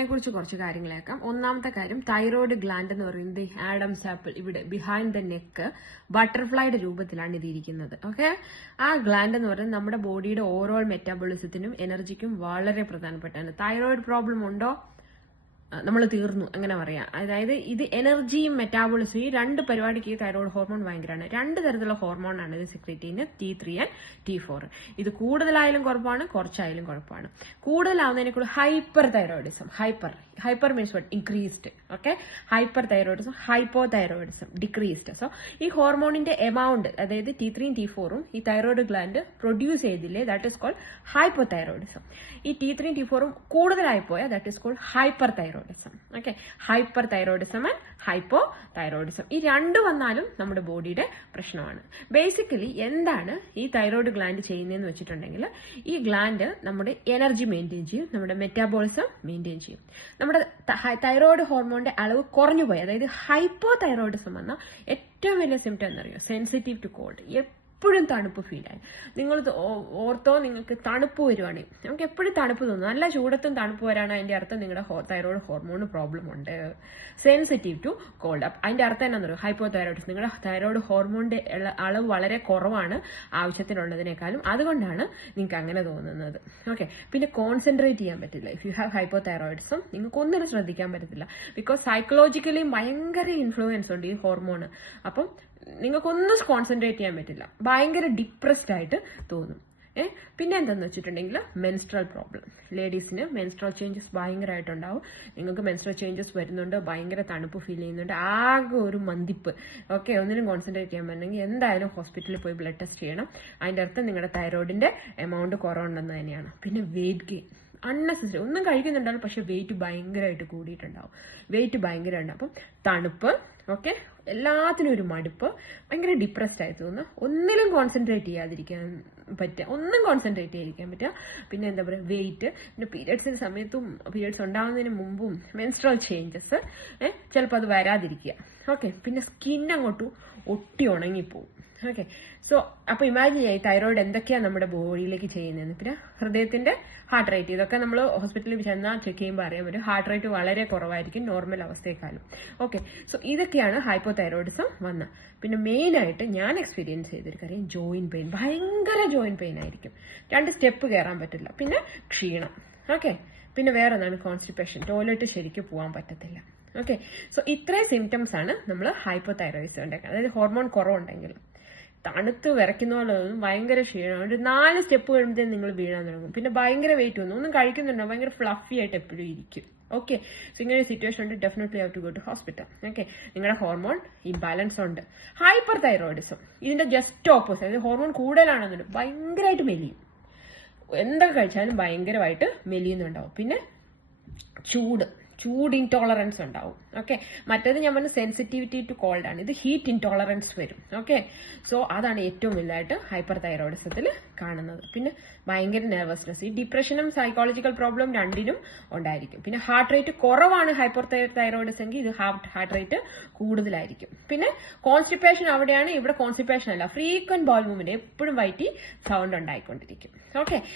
തൈറോയിഡിനെ കുറിച്ച് കുറച്ച് കാര്യങ്ങളേക്കാം. ഒന്നാമത്തെ കാര്യം, തൈറോയിഡ് ഗ്ലാൻഡ് എന്ന് പറയുന്നത് ആഡംസ് ആപ്പിൾ ഇവിടെ ബിഹൈൻഡ് ദ നെക്ക് ബട്ടർഫ്ലൈയുടെ രൂപത്തിലാണ് ഇത് ഇരിക്കുന്നത്. ഓക്കെ, ആ ഗ്ലാൻഡ് എന്ന് പറയുന്നത് നമ്മുടെ ബോഡിയുടെ ഓവറോൾ മെറ്റാബോളിസത്തിനും എനർജിക്കും വളരെ പ്രധാനപ്പെട്ടാണ്. തൈറോയിഡ് പ്രോബ്ലം ഉണ്ടോ, നമ്മൾ തീർന്നു അങ്ങനെ പറയാം. അതായത് ഇത് എനർജിയും മെറ്റാബോളിസം ഈ രണ്ട് പരിപാടിക്ക് ഈ തൈറോയ്ഡ് ഹോർമോൺ ഭയങ്കരമാണ്. രണ്ട് തരത്തിലുള്ള ഹോർമോണാണ് ഇത് സെക്രീറ്റ് ചെയ്യുന്നത്, T3 ആൻഡ് T4. ഇത് കൂടുതലായാലും കുഴപ്പമാണ്, കുറച്ചായാലും കുഴപ്പമാണ്. കൂടുതലാവുന്നതിനെ കൂടെ hyper thyroidism, hyper means what, increased. Okay, hyper thyroidism, hypo thyroidism, decreased. So ഈ ഹോർമോണിന്റെ എമൗണ്ട്, അതായത് T3 T4 ഈ തൈറോയിഡ് ഗ്ലാൻഡ് പ്രൊഡ്യൂസ് ചെയ്തില്ലേ, that is called hypo thyroidism. ഈ T3 T4 കൂടുതലായി പോയാൽ that is called hyper thyroidism. Okay, hyper thyroidism and hypo thyroidism ഈ രണ്ടും വന്നാലും നമ്മുടെ ബോഡിയുടെ പ്രശ്നമാണ്. ബേസിക്കലി എന്താണ് ഈ തൈറോയിഡ് ഗ്ലാൻഡ് ചെയ്യുന്നതെന്ന് വെച്ചിട്ടുണ്ടെങ്കിൽ, ഈ ഗ്ലാൻഡ് നമ്മുടെ എനർജി മെയിൻറ്റെയിൻ ചെയ്യും, നമ്മുടെ മെറ്റാബോളിസം മെയിൻറ്റെയിൻ ചെയ്യും. നമ്മുടെ തൈറോയിഡ് ഹോർമോണിന്റെ അളവ് കുറഞ്ഞു പോയി, അതായത് ഹൈപ്പോ തൈറോയിഡിസം വന്ന ഏറ്റവും വലിയ സിംറ്റം എന്നറിയോ, സെൻസിറ്റീവ് ടു കോൾഡ്. എപ്പോഴും തണുപ്പ് ഫീൽ ആയി. നിങ്ങൾ ഓർത്തോ, നിങ്ങൾക്ക് തണുപ്പ് വരുവാണെങ്കിൽ, നമുക്ക് എപ്പോഴും തണുപ്പ് തോന്നും. നല്ല ചൂടത്തും തണുപ്പ് വരാണ് അതിന്റെ അർത്ഥം നിങ്ങളുടെ തൈറോയ്ഡ് ഹോർമോൺ പ്രോബ്ലം ഉണ്ട്. Sensitive to cold. അതിന്റെ അർത്ഥം എന്താണെന്ന് പറയുക, ഹൈപ്പോ തൈറോയിഡിസം. നിങ്ങളുടെ തൈറോയ്ഡ് ഹോർമോണിന്റെ അളവ് വളരെ കുറവാണ് ആവശ്യത്തിനുള്ളതിനേക്കാളും, അതുകൊണ്ടാണ് നിങ്ങൾക്ക് അങ്ങനെ തോന്നുന്നത്. ഓക്കെ, പിന്നെ കോൺസെൻട്രേറ്റ് ചെയ്യാൻ പറ്റില്ല. If you have hypo thyroidism നിങ്ങൾക്ക് ഒന്നിനും ശ്രദ്ധിക്കാൻ പറ്റത്തില്ല. ബിക്കോസ് സൈക്കോളജിക്കലി ഭയങ്കര ഇൻഫ്ലുവൻസ് ഉണ്ട് ഈ ഹോർമോൺ. അപ്പം നിങ്ങൾക്കൊന്നും കോൺസെൻട്രേറ്റ് ചെയ്യാൻ പറ്റില്ല, ഭയങ്കര ഡിപ്രസ്ഡ് ആയിട്ട് തോന്നും. പിന്നെ എന്താന്ന് വെച്ചിട്ടുണ്ടെങ്കിൽ മെൻസ്ട്രൽ പ്രോബ്ലം. ലേഡീസിന് മെൻസ്ട്രൽ ചേഞ്ചസ് ഭയങ്കരമായിട്ടുണ്ടാവും. നിങ്ങൾക്ക് മെൻസ്ട്രൽ ചേഞ്ചസ് വരുന്നുണ്ട്, ഭയങ്കര തണുപ്പ് ഫീൽ ചെയ്യുന്നുണ്ട്, ആകെ ഒരു മന്തിപ്പ്. ഓക്കെ, ഒന്നിനും കോൺസെൻട്രേറ്റ് ചെയ്യാൻ പറ്റുന്നെങ്കിൽ എന്തായാലും ഹോസ്പിറ്റലിൽ പോയി ബ്ലഡ് ടെസ്റ്റ് ചെയ്യണം. അതിന്റെ അർത്ഥം നിങ്ങളുടെ തൈറോയിഡിന്റെ എമൗണ്ട് കുറവുണ്ടെന്ന് തന്നെയാണ്. പിന്നെ വെയിറ്റ് ഗെയിൻ, അൺനെസസറി ഒന്നും കഴിക്കുന്നുണ്ടാവും പക്ഷെ വെയിറ്റ് ഭയങ്കരമായിട്ട് കൂടിയിട്ടുണ്ടാവും, വെയിറ്റ് ഭയങ്കരമുണ്ട്. അപ്പം തണുപ്പ്, ഓക്കെ, എല്ലാത്തിനും ഒരു മടുപ്പ്, ഭയങ്കര ഡിപ്രസ്ഡ് ആയി തോന്നുന്നു, ഒന്നിലും കോൺസെൻട്രേറ്റ് ചെയ്യാതിരിക്കാൻ പറ്റുക, ഒന്നും കോൺസെൻട്രേറ്റ് ചെയ്യാതിരിക്കാൻ പറ്റുക. പിന്നെ എന്താ പറയുക, വെയിറ്റ്. പിന്നെ പീരിയഡ്സിന്റെ സമയത്തും പീരിയഡ്സ് ഉണ്ടാകുന്നതിന് മുമ്പും മെൻസ്ട്രൽ ചേഞ്ചസ്, ചിലപ്പോൾ അത് വരാതിരിക്കുക. ഓക്കെ, പിന്നെ സ്കിൻ അങ്ങോട്ട് ഒട്ടി ഉണങ്ങിപ്പോവും. ഓക്കെ, സോ അപ്പൊ ഇമാജിൻ ചെയ്യാം തൈറോയിഡ് എന്തൊക്കെയാണ് നമ്മുടെ ബോഡിയിലേക്ക് ചെയ്യുന്നതെന്ന്. പിന്നെ ഹൃദയത്തിന്റെ ഹാർട്ട് റേറ്റ്, ഇതൊക്കെ നമ്മൾ ഹോസ്പിറ്റലിൽ ചെന്നാൽ ചെക്ക് ചെയ്യുമ്പോൾ അറിയാൻ പറ്റും, ഹാർട്ട് റേറ്റ് വളരെ കുറവായിരിക്കും നോർമൽ അവസ്ഥയെക്കാളും. ഓക്കെ, സോ ഇതൊക്കെയാണ് ഹൈപ്പോ തൈറോയിഡിസം വന്ന. പിന്നെ മെയിൻ ആയിട്ട് ഞാൻ എക്സ്പീരിയൻസ് ചെയ്തൊരു കാര്യം, ജോയിന്റ് പെയിൻ, ഭയങ്കര ജോയിന്റ് പെയിൻ ആയിരിക്കും, 2 സ്റ്റെപ്പ് കയറാൻ പറ്റില്ല. പിന്നെ ക്ഷീണം. ഓക്കെ, പിന്നെ വേറെ ഒന്നാണ് കോൺസ്റ്റിപ്പേഷൻ, ടോയ്ലറ്റ് ശരിക്കും പോകാൻ പറ്റത്തില്ല. ഓക്കെ, സോ ഇത്രയും സിംറ്റംസ് ആണ് നമ്മൾ ഹൈപ്പോ തൈറോയിഡിസം, അതായത് ഹോർമോൺ കുറവുണ്ടെങ്കിൽ. തണുത്ത് വിറയ്ക്കുന്ന പോലെ തോന്നും, ഭയങ്കര ക്ഷീണം, ഒരു 4 സ്റ്റെപ്പ് കഴിയുമ്പോഴത്തേക്കും നിങ്ങൾ വീഴാൻ തുടങ്ങും. പിന്നെ ഭയങ്കര വെയിറ്റ് വന്നു, ഒന്നും കഴിക്കുന്നുണ്ടോ, ഭയങ്കര ഫ്ലഫി ആയിട്ട് എപ്പോഴും ഇരിക്കും. ഓക്കെ, സോ ഇങ്ങനെ സിറ്റുവേഷൻ ഉണ്ട്, definitely have to go to hospital. Okay, നിങ്ങളുടെ ഹോർമോൺ ഇംബാലൻസ് ഉണ്ട്. ഹൈപ്പർ തൈറോയിഡിസം ഇതിന്റെ ജസ്റ്റ് ഓപ്പോസിറ്റ്, അതായത് ഹോർമോൺ കൂടുതലാണെന്നുണ്ട് ഭയങ്കരമായിട്ട് മെലിയും, എന്തൊക്കെ കഴിച്ചാലും ഭയങ്കരമായിട്ട് മെലിയുന്നുണ്ടാവും. പിന്നെ ചൂട് ഇൻടോളറൻസ് ഉണ്ടാവും. ഓക്കെ, മറ്റേത് ഞാൻ പറഞ്ഞ സെൻസിറ്റിവിറ്റി ടു കോൾഡ് ആണ്, ഇത് ഹീറ്റ് ഇൻടോളറൻസ് വരും. ഓക്കെ, സോ അതാണ് ഏറ്റവും വലുതായിട്ട് ഹൈപ്പർ തൈറോയിഡിസത്തിൽ കാണുന്നത്. പിന്നെ ഭയങ്കര നെർവസ്നെസ്, ഈ ഡിപ്രഷനും സൈക്കോളജിക്കൽ പ്രോബ്ലം രണ്ടിനും ഉണ്ടായിരിക്കും. പിന്നെ ഹാർട്ട് റേറ്റ് കുറവാണ് ഹൈപ്പർ തൈറോയിഡിസം എങ്കിൽ, ഇത് ഹാർട്ട് റേറ്റ് കൂടുതലായിരിക്കും. പിന്നെ കോൺസ്റ്റിപ്പേഷൻ അവിടെയാണ്, ഇവിടെ കോൺസ്റ്റിപ്പേഷൻ അല്ല, ഫ്രീക്വന്റ് ബോൾ മൂവ്മെന്റ്, എപ്പോഴും വയറ്റി സൗണ്ട് ഉണ്ടായിക്കൊണ്ടിരിക്കും. ഓക്കെ,